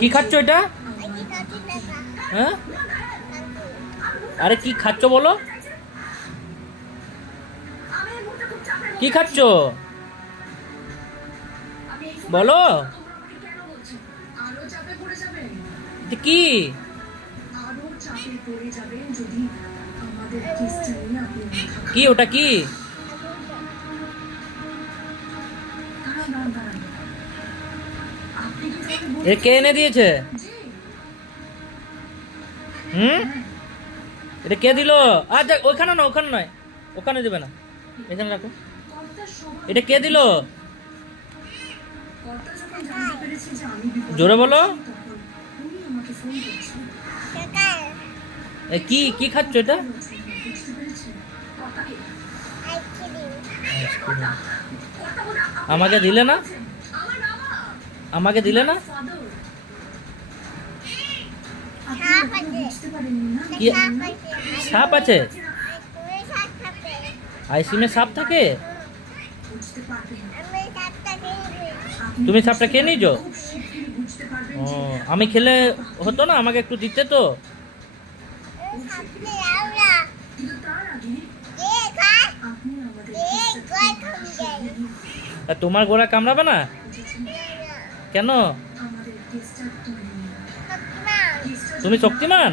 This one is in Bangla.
কি খাচ্ছ এটা? হ্যাঁ, আরে কি খাচ্ছ বলো? কি খাচ্ছ বলো? এটা কি? কি ওটা কি? এ কে এনে দিয়েছে? এটা কে দিল? আচ্ছা ওখানে না, ওখানে নয়, ওখানে দেবে না, এখানে রাখো। এটা কে দিল? জোরে বলো। এ কি কি খাচ্ছ এটা? আমাকে দিলে না, আমাকে দিলে না। কি সাপ আছে? আইসক্রিমে সাপ থাকে? তুমি সাপটা খেয়ে নিয়েছো? ও, আমি খেলে হতো না, আমাকে একটু দিতে তো। তোমার গোড়া কামড়াবে না কেন? তুমি শক্তিমান?